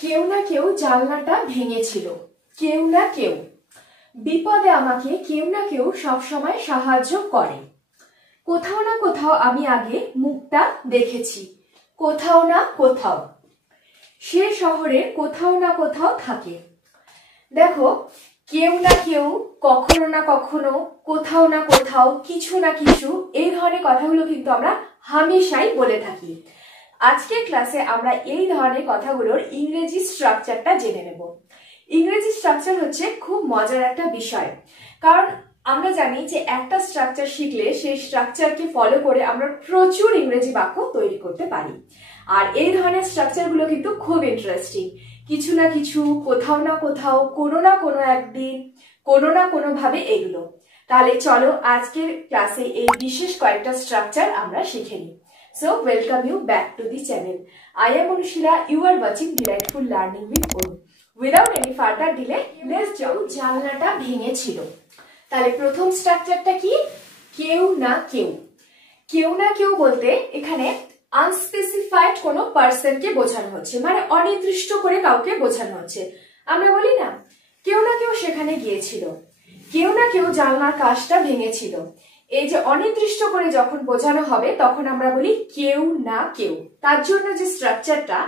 কেউ না কেউ জানলাটা ভেঙেছিল। কেউ না কেউ, বিপদে আমাকে কেউ না কেউ সবসময় সাহায্য করে। কোথাও না কোথাও আমি আগে মুখটা দেখেছি। কোথাও না কোথাও, সে শহরে কোথাও না কোথাও থাকে। দেখো, কেউ না কেউ, কখনো না কখনো, কোথাও না কোথাও, কিছু না কিছু, এই ধরনের কথাগুলো কিন্তু আমরা হামেশাই বলে থাকি। আজকের ক্লাসে আমরা এই ধরনের কথাগুলোর ইংরেজি স্ট্রাকচারটা জেনে নেব। ইংরেজি স্ট্রাকচার হচ্ছে খুব মজার একটা বিষয়, কারণ আমরা জানি যে একটা স্ট্রাকচার শিখলে সেই স্ট্রাকচারকে ফলো করে আমরা প্রচুর ইংরেজি বাক্য তৈরি করতে পারি। আর এই ধরনের স্ট্রাকচারগুলো কিন্তু খুব ইন্টারেস্টিং। কিছু না কিছু, কোথাও না কোথাও, কোনো না কোনো একদিন, কোনো না কোনো ভাবে এগুলো। তাহলে চলো আজকের ক্লাসে এই বিশেষ কয়েকটা স্ট্রাকচার আমরা শিখে নিই। So welcome you back to the channel. I am Anushila. You are watching Delightful Learning with Onu. Without any further delay, let's go. জানলাটা ভেঙেছিল। তাহলে প্রথম স্ট্রাকচারটা কি? কেউ না কেউ। কেউ না কেউ বলতে এখানে আনস্পেসিফাইড কোনো পার্সনকে বোঝানো হচ্ছে, মানে অনির্দিষ্ট করে কাউকে বোঝানো হচ্ছে। আমরা বলি না, কেউ না কেউ সেখানে গিয়েছিল, কেউ না কেউ জানলার কাঁচটা ভেঙেছিল। এই যে অনির্দিষ্ট করে যখন বোঝানো হবে তখন আমরা বলি কেউ না কেউ। তার জন্য যে স্ট্রাকচারটা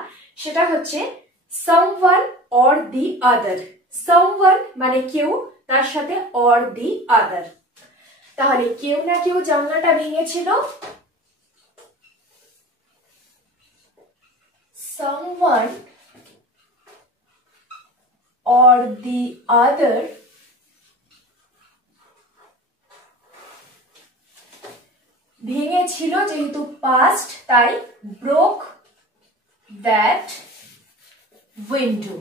সেটা হচ্ছে someone or the other. someone মানে কেউ, তার সাথে or the other। তাহলে কেউ না কেউ জানলাটা ভেঙেছিল, someone or the other ভেঙেছিল, যেহেতু পাস্ট তাই broke that window।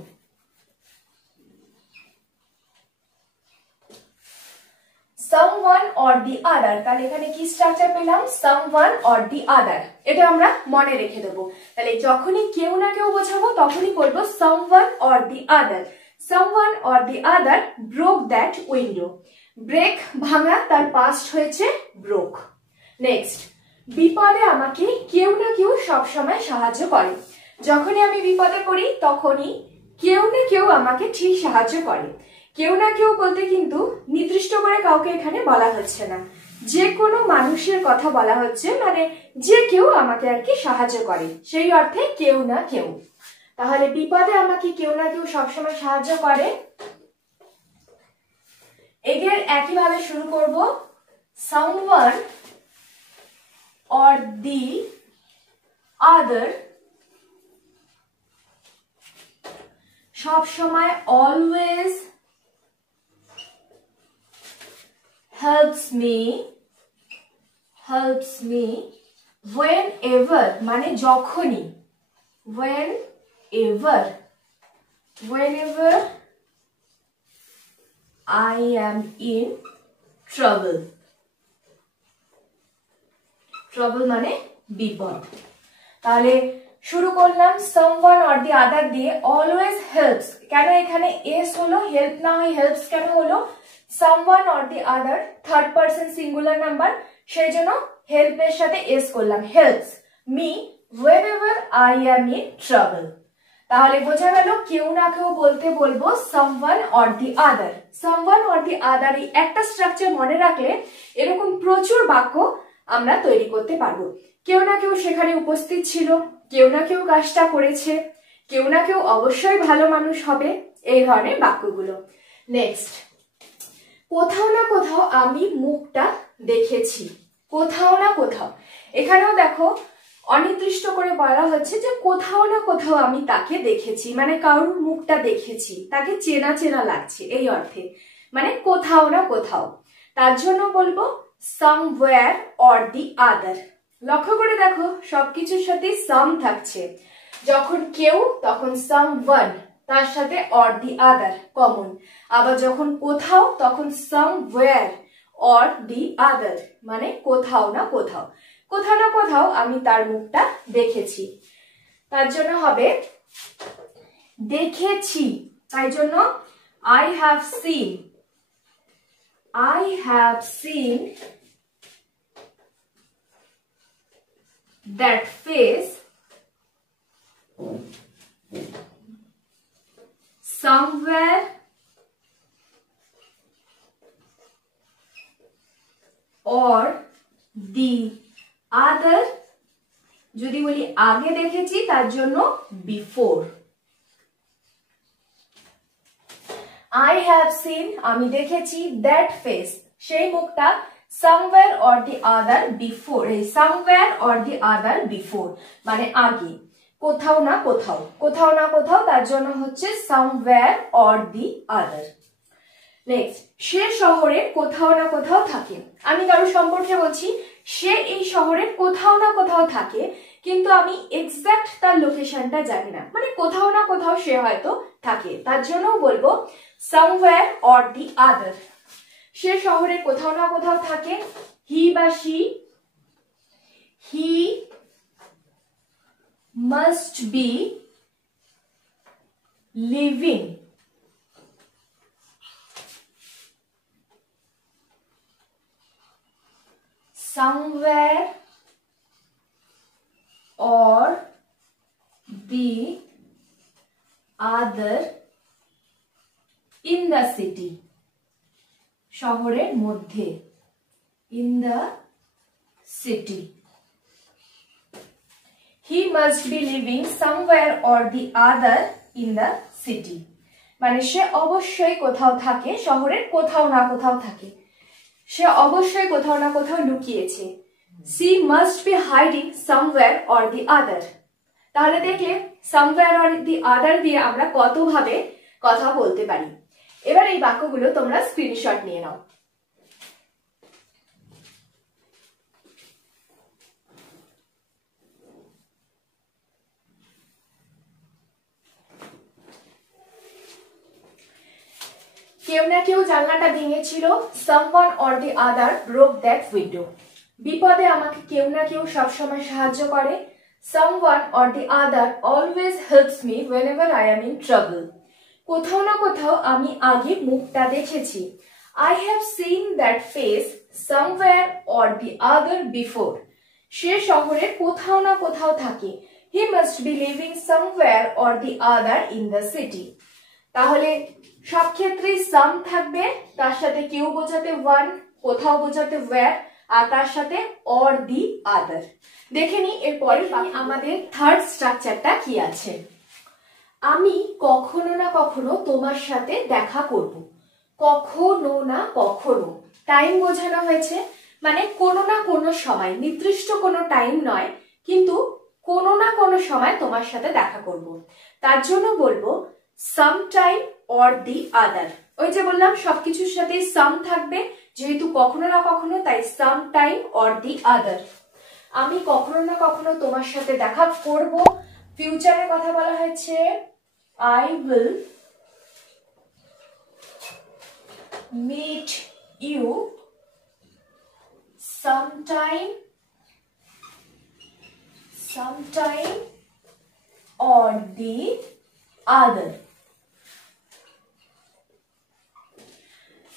someone or the other, তাহলে এখানে কি স্ট্রাকচার পেলাম? someone or the other। এটা আমরা মনে রেখে দেবো। তাহলে যখনই কেউ না কেউ বোঝাবো তখনই করব someone or the other। someone or the other broke that window। Break ভাঙা, তার পাস্ট হয়েছে broke। নেক্সট, বিপদে আমাকে কেউ না কেউ সবসময় সাহায্য করে। যখনই আমি বিপদে পড়ি তখনই কেউ না কেউ আমাকে ঠিক সাহায্য করে। কেউ না কেউ বলতে কিন্তু নির্দিষ্ট করে কাউকে এখানে বলা হচ্ছে না, যে কোনো মানুষের কথা বলা হচ্ছে, মানে যে কেউ আমাকে আর কি সাহায্য করে, সেই অর্থে কেউ না কেউ। তাহলে বিপদে আমাকে কেউ না কেউ সবসময় সাহায্য করে। এদের একইভাবে শুরু করব, someone or the other সব সময় always helps me whenever মানে যখনই, whenever I am in trouble। trouble মানে বিপদ। তাহলে শুরু করলাম someone or the other দিয়ে, always helps। কেন এখানে s হলো, হেল্প না হয় হেল্পস কেন হলো? someone or the other third person singular number, সেই জন্য হেল্প এর সাথে s করলাম, helps me whenever I am in trouble। তাহলে বোঝা গেল কেউ না কেউ বলতে বলবো someone or the other। someone or the other এই একটা স্ট্রাকচার মনে রাখলে এরকম প্রচুর বাক্য আমরা তৈরি করতে পারবো। কেউ না কেউ সেখানে উপস্থিত ছিল, কেউ না কেউ কাজটা করেছে, কেউ না কেউ অবশ্যই ভালো মানুষ হবে, এই ধরনের বাক্যগুলো। নেক্সট, কোথাও না কোথাও আমি মুখটা দেখেছি। কোথাও না কোথাও, এখানেও দেখো অনির্দিষ্ট করে বলা হচ্ছে যে কোথাও না কোথাও আমি তাকে দেখেছি, মানে কারোর মুখটা দেখেছি, তাকে চেনা চেনা লাগছে, এই অর্থে, মানে কোথাও না কোথাও। তার জন্য বলবো somewhere or the other। লক্ষ্য করে দেখো সবকিছুর সাথে some থাকছে। যখন কেউ তখন someone, তার সাথে or the other কমন। আবার যখন কোথাও তখন somewhere or the other, মানে কোথাও না কোথাও। কোথাও না কোথাও আমি তার মুখটা দেখেছি, তার জন্য হবে দেখেছি। তাই জন্য I have seen that face somewhere or the other, যদি বলি আগে দেখেছি তার জন্য before. I have seen, আমি দেখেছি, that face, সেই মুখটা, somewhere or the other before, somewhere or the other before মানে আগে, কোথাও না কোথাও, কোথাও না কোথাও, তার জন্য হচ্ছে somewhere or the other. Next, সে শহরে কোথাও না কোথাও থাকে। আমি কারো সম্পর্কে বলছি, সে এই শহরে কোথাও না কোথাও থাকে, কিন্তু আমি এক্সাক্ট তার লোকেশনটা জানি না, মানে কোথাও না কোথাও সে হয়তো থাকে, তার জন্য বলবো somewhere or the other. সে শহরে কোথাও না কোথাও থাকে, হি বা she, he must be living somewhere or the other in the city, শহরের মধ্যে, in the city. He must be living somewhere or the other in the city মানে সে অবশ্যই কোথাও থাকে, শহরের কোথাও না কোথাও থাকে, সে অবশ্যই কোথাও না কোথাও লুকিয়েছে। She must be hiding somewhere or the other. তাহলে দেখলে somewhere or the other দিয়ে আমরা কতভাবে কথা বলতে পারি। এবার এই বাক্যগুলো তোমরা স্ক্রিনশট নিয়ে নাও। কেউ না কেউ জানলাটা ভেঙেছিল, someone or the other broke that window. বিপদে আমাকে কেউ না কেউ সবসময় সাহায্য করে, someone or the other always helps me whenever I am in trouble. কোথাও না কোথাও আমি আগে মুখটা দেখেছি, I have seen that face somewhere or the other before. সে শহরে কোথাও না কোথাও থাকে, he must be living somewhere or the other in the city. তাহলে সব ক্ষেত্রেই some থাকবে, তার সাথে কেউ বোঝাতে one, কোথাও বোঝাতে where, আর তার সাথে or the other. দেখে নি এরপরে আমাদের থার্ড স্ট্রাকচারটা কি আছে। আমি কখনো না কখনো তোমার সাথে দেখা করব, কখনো না কখনো, টাইম বোঝানো হয়েছে, মানে কোনো না কোনো সময়, নির্দিষ্ট কোনো টাইম নয়, কিন্তু কোনো না কোনো সময় তোমার সাথে দেখা করব, তার জন্য বলবো sometime or the other. ওই যে বললাম সবকিছুর সাথে some থাকবে, যেহেতু কখনো না কখনো, তাই sometime or the other. আমি কখনো না কখনো তোমার সাথে দেখা করব, ফিউচারের কথা বলা হয়েছে, I will meet you sometime or the other.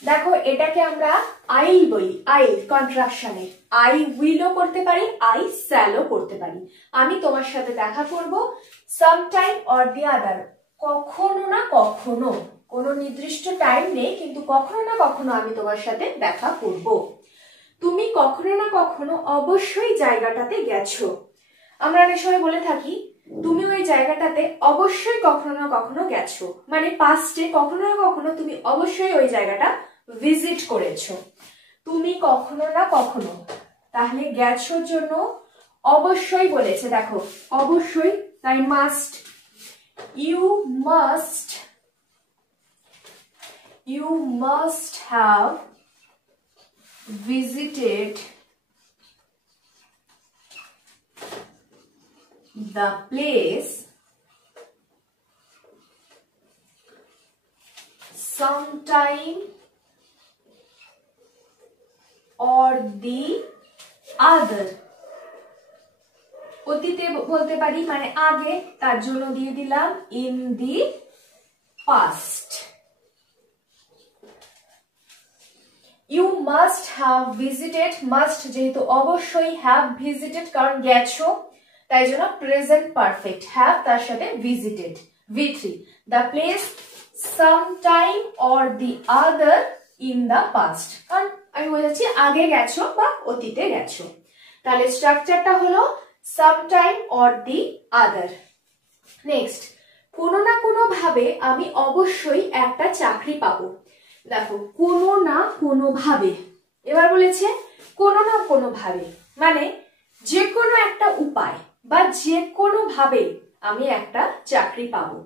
দেখো এটাকে আমরা আইল বলি, আইল কন্ট্রাকশনে, আই উইলও করতে পারি, আই শ্যালও করতে পারি। আমি তোমার সাথে দেখা করব সামটাইম অর দি আদার, কখনো না কখনো, কোনো নির্দিষ্ট টাইম নেই, কিন্তু কখনো না কখনো আমি তোমার সাথে দেখা করব। তুমি কখনো না কখনো অবশ্যই জায়গাটাতে গেছো, আমরা অনেক সময় বলে থাকি তুমি ওই জায়গাটাতে অবশ্যই কখনো না কখনো গেছো, মানে পাস্টে কখনো না কখনো তুমি অবশ্যই ওই জায়গাটা ভিজিট করেছো। তুমি কখনো না কখনো, তাহলে গেছোর জন্য অবশ্যই বলেছে, দেখো অবশ্যই, তাই must, you must have visited the place sometime or the other. অতীতে বলতে পারি, মানে আগে, তার জন্য দিয়ে দিলাম in the past. You must have visited, must যেহেতু অবশ্যই, have visited কারণ গেছো, তাই জন্য প্রেজেন্ট পারফেক্ট, have তার সাথে visited, V3, the place sometime or the other in the past, কারণ আমি বোঝাচ্ছি আগে গেছো বা অতীতে গেছো। তাহলে স্ট্রাকচারটা হলো sometime or the other। Next, কোনো না কোনো ভাবে আমি অবশ্যই একটা চাকরি পাবো। দেখো, কোনো না কোনো ভাবে, এবার বলেছে কোনো না কোনো ভাবে, মানে যে কোনো একটা উপায় বা যে কোনো ভাবে আমি একটা চাকরি পাবো।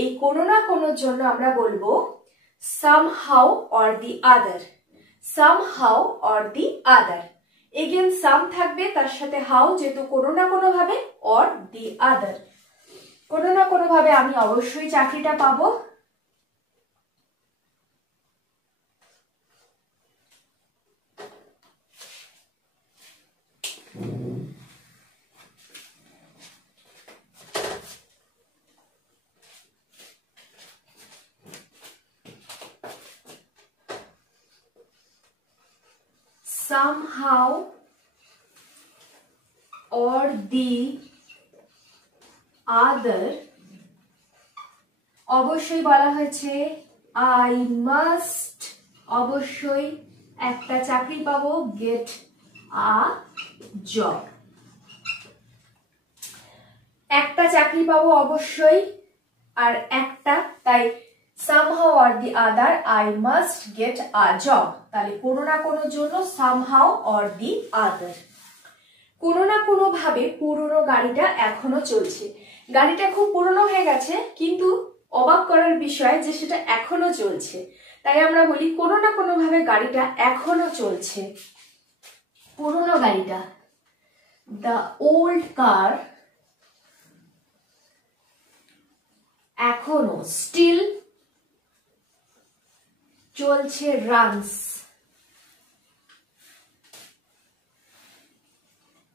এই কোনো না কোনোর জন্য আমরা বলবো somehow or the other, somehow or the other। Again some থাকবে, তার সাথে হাউ, যেহেতু কোনো না কোনো ভাবে, or the other, কোনো না কোনো ভাবে আমি অবশ্যই চাকরিটা পাবো। somehow or the other, অবশ্যই বলা হয়েছে I must, অবশ্যই একটা চাকরি পাবো, get a job, একটা চাকরি পাবো অবশ্যই, আর একটা, তাই somehow or the other I must get a job। তাহলে কোনো না কোনোর জন্য somehow or the other। কোনো না কোনো ভাবে পুরনো গাড়িটা এখনো চলছে। গাড়িটা খুব পুরনো হয়ে গেছে, কিন্তু অবাক করার বিষয় যে সেটা এখনো চলছে, তাই আমরা বলি কোনো না কোনো ভাবে গাড়িটা এখনো চলছে। পুরনো গাড়িটা, the old car এখনো, স্টিল চলছে, রানস,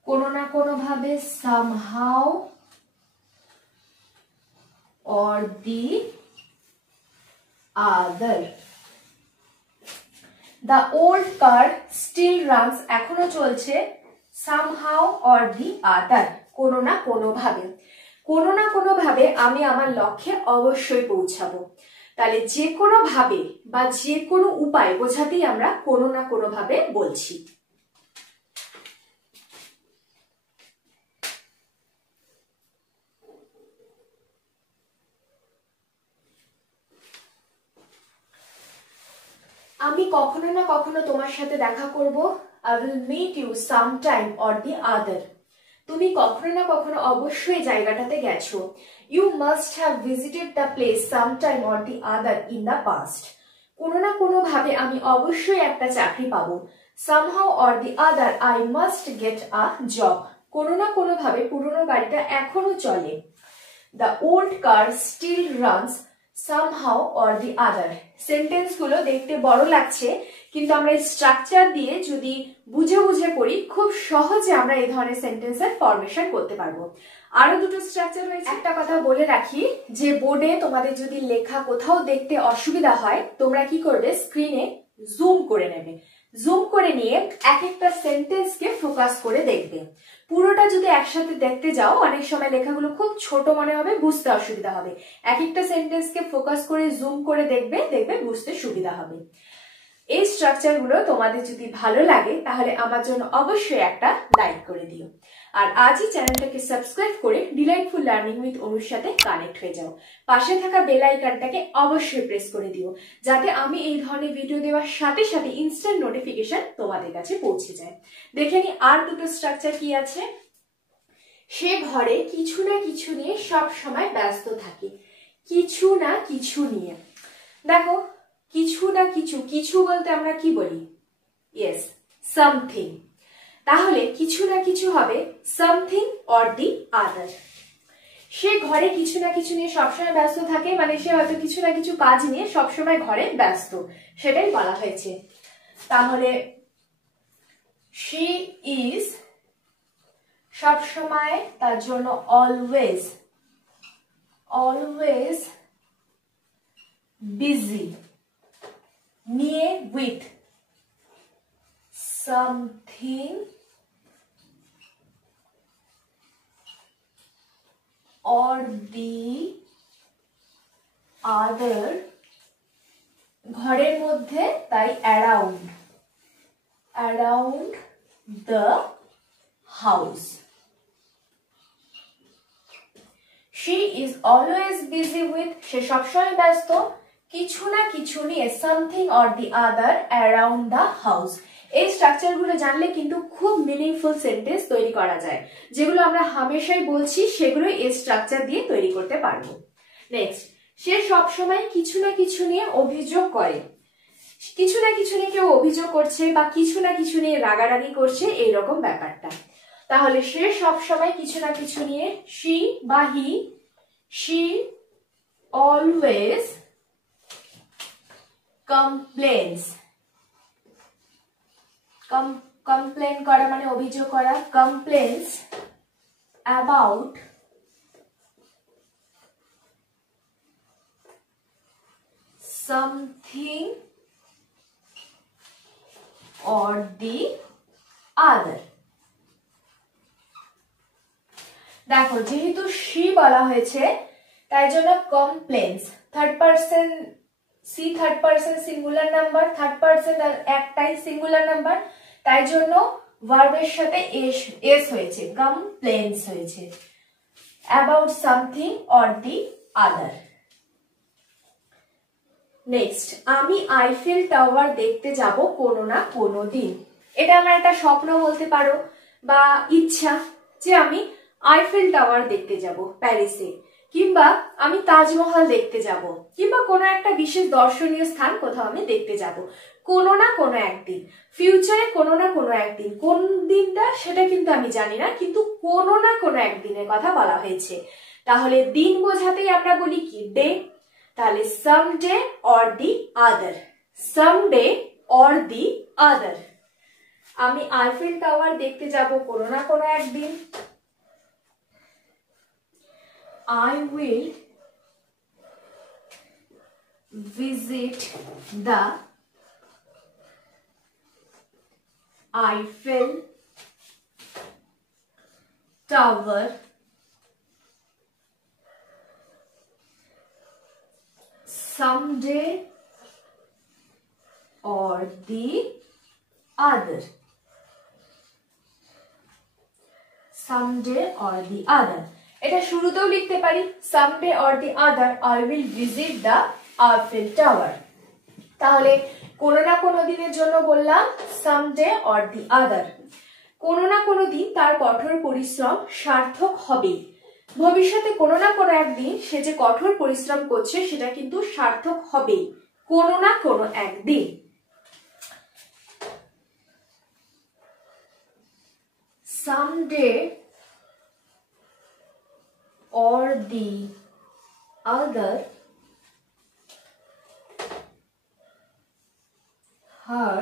কোনো না কোনো ভাবে somehow or the other। the old car still runs, এখনো চলছে, somehow or the other, কোনো না কোনো ভাবে। কোনো না কোনো ভাবে আমি আমার লক্ষ্যে অবশ্যই পৌঁছাবো। তাহলে যে কোনো ভাবে বা যে কোনো উপায় বোঝাতেই আমরা কোনো না কোনো ভাবে বলছি। আমি কখনো না কখনো তোমার সাথে দেখা করব, I will meet you sometime or the other। তুমি কখনো না কখনো অবশ্যই জায়গাটাতে গেছো, you must have visited the place sometime or the other in the past। কোনো না কোনো ভাবে আমি অবশ্যই একটা চাকরি পাবো, somehow or the other I must get a job। কোনো না কোনো ভাবে পুরনো গাড়িটা এখনো চলে, the old car still runs somehow or the other। Sentence গুলো দেখতে বড় লাগছে, কিন্তু আমরা এই স্ট্রাকচার দিয়ে যদি বুঝে বুঝে পড়ি, খুব সহজে আমরা এই ধরনের সেন্টেন্সের ফরমেশন করতে পারবো। আরো দুটো স্ট্রাকচার রয়েছে। একটা কথা বলে রাখি, যে বোর্ডে তোমাদের যদি লেখা কোথাও দেখতে অসুবিধা হয়, তোমরা কি করবে, স্ক্রিনে জুম করে নেবে। জুম করে নিয়ে এক একটা সেন্টেন্সকে ফোকাস করে দেখবে। পুরোটা যদি একসাথে দেখতে যাও, অনেক সময় লেখাগুলো খুব ছোট মনে হবে, বুঝতে অসুবিধা হবে। এক একটা সেন্টেন্সকে ফোকাস করে জুম করে দেখবে, দেখবে বুঝতে সুবিধা হবে। এই স্ট্রাকচারগুলো তোমাদের যদি ভালো লাগে, তাহলে আমার জন্য অবশ্যই একটা লাইক করে দিও। আর আজই চ্যানেলটাকে সাবস্ক্রাইব করে ডিলাইটফুল লার্নিং উইথ অনুর সাথে কানেক্ট হয়ে যাও। পাশে থাকা বেল আইকনটাকে অবশ্যই প্রেস করে দিও, যাতে আমি এই ধরনের ভিডিও দেওয়ার সাথে সাথে ইনস্ট্যান্ট নোটিফিকেশন তোমাদের কাছে পৌঁছে যায়। দেখে নি আর দুটো স্ট্রাকচার কি আছে। সে ঘরে কিছু না কিছু নিয়ে সব সময় ব্যস্ত থাকে। কিছু না কিছু নিয়ে, দেখো কিছু না কিছু, কিছু বলতে আমরা কি বলি, ইয়েস, সামথিং। তাহলে কিছু না কিছু হবে সামথিং অর দি আদার। সে ঘরে কিছু না কিছু নিয়ে সবসময় ব্যস্ত থাকে, মানে সে হয়তো কিছু না কিছু কাজ নিয়ে সবসময় ঘরে ব্যস্ত, সেটাই বলা হয়েছে। তাহলে she is সবসময়, তার জন্য অলওয়েজ, অলওয়েজ বিজি, নিয়ে with something or the other ঘরের মধ্যে, তাই around, around the house. She is always busy with, সে সবসময় ব্যস্ত কিছু না কিছু নিয়ে, something or the other around the house। এই স্ট্রাকচার গুলো জানলে কিন্তু খুব মিনিংফুল সেন্টেন্স তৈরি করা যায়। যেগুলো আমরা হামেশাই বলছি সেগুলো এই স্ট্রাকচার দিয়ে তৈরি করতে পারবো। নেক্সট, সে সবসময় কিছু না কিছু নিয়ে অভিযোগ করে। কিছু না কিছু নিয়ে কেউ অভিযোগ করছে বা কিছু না কিছু নিয়ে রাগারাগি করছে, এইরকম ব্যাপারটা। তাহলে সে সবসময় কিছু না কিছু নিয়ে, she বা he, she always complains, complain করা মানে অভিযোগ করা, complains about something or the other। দেখো যেহেতু she বলা হয়েছে তাই জন্য compliance, third person, see third person singular number, third person একটাই সিঙ্গুলার নাম্বার, তাই জন্য ভার্বের সাথে এস হয়েছে, কমপ্লেন্স হয়েছে, about something or the other. Next, আমি আইফেল টাওয়ার দেখতে যাব কোনো না কোনো দিন। এটা আমার একটা স্বপ্ন বলতে পারো বা ইচ্ছা যে আমি আইফেল টাওয়ার দেখতে যাব প্যারিসে, কিংবা আমি তাজমহল দেখতে যাব, কিংবা কোনো একটা বিশেষ দর্শনীয় স্থান কোথাও আমি দেখতে যাব কোনো না কোনো একদিন, ফিউচারে কোনো না কোনো একদিন। কোন দিনটা সেটা কিন্তু আমি জানি না, কিন্তু কোনো না কোনো একদিনের কথা বলা হয়েছে। তাহলে দিন বোঝাতেই আমরা বলি কি, ডে। তাহলে someday or the other, someday or the other. আমি আইফেল টাওয়ার দেখতে যাব কোনো না কোনো একদিন। I will visit the Eiffel Tower someday or the other, someday or the other। এটা শুরুতেও লিখতে পারি, someday or the other I will visit the Eiffel Tower। তাহলে কোনো না কোনো দিনের জন্য বললাম someday or the other। কোনো না কোনো দিন তার কঠোর পরিশ্রম সার্থক হবে। ভবিষ্যতে কোনো না কোনো একদিন সে যে কঠোর পরিশ্রম করছে সেটা কিন্তু সার্থক হবে কোনো না কোনো একদিন। someday or the other her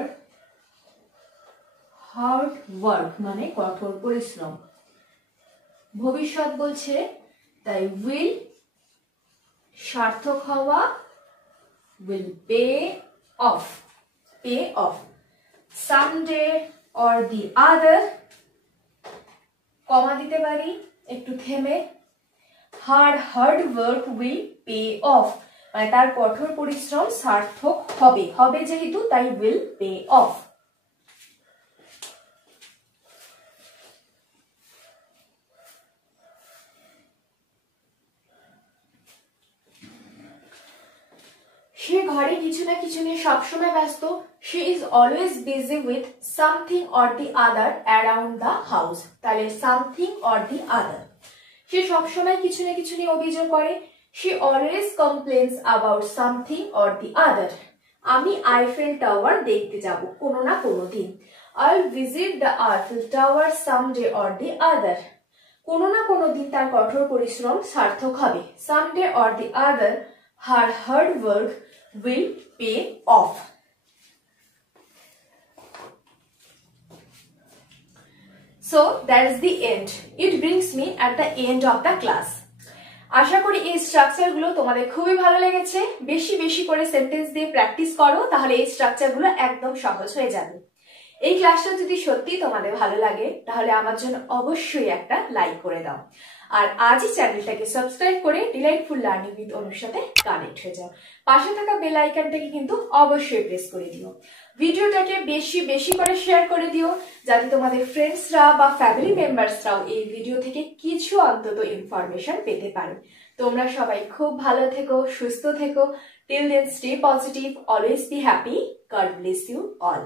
hard work মানে কঠোর পরিশ্রম, ভবিষ্যৎ বলছে তাই will সার্থক হওয়া, will pay off, pay off। someday or the other কমা দিতে পারি একটু থেমে, her hard work will pay off মানে তার কঠোর পরিশ্রম সার্থক হবে, হবে যেহেতু তাই will pay off। সে ঘরে কিছু না কিছু নিয়ে সবসময় ব্যস্ত, she is always busy with something or the other around the house। তাহলে something or the other। সে সবসময় কিছু না কিছু নিয়ে অভিযোগ করে, she always complains about something or the other। আমি আইফেল টাওয়ার দেখতে যাব কোনো না কোনো দিন, I'll visit the Eiffel Tower someday or the other। কোনো না কোনো দিন তার কঠোর পরিশ্রম সার্থক হবে, someday or the other her hard work will pay off। So that is the end. It brings me at the end of the class. আশা করি এই স্ট্রাকচারগুলো তোমাদের খুবই ভালো লেগেছে। বেশি বেশি করে সেন্টেন্স দিয়ে প্র্যাকটিস করো, তাহলে এই স্ট্রাকচারগুলো একদম সহজ হয়ে যাবে। এই ক্লাসটা যদি সত্যি তোমাদের ভালো লাগে তাহলে আমার জন্য অবশ্যই একটা লাইক করে দাও। আর আজই চ্যানেলটাকে সাবস্ক্রাইব করে ডিলাইটফুল লার্নিং উইথ অনুর সাথে কানেক্ট হয়ে যাও। পাশে থাকা বেল আইকনটাকে কিন্তু অবশ্যই প্রেস করে দিও। ভিডিওটাকে বেশি বেশি করে শেয়ার করে দিও, যাতে তোমাদের ফ্রেন্ডসরা বা ফ্যামিলি মেম্বার্সরাও এই ভিডিও থেকে কিছু অন্তত ইনফরমেশন পেতে পারে। তোমরা সবাই খুব ভালো থেকো, সুস্থ থেকো। Till then stay positive, always be happy. God bless you all.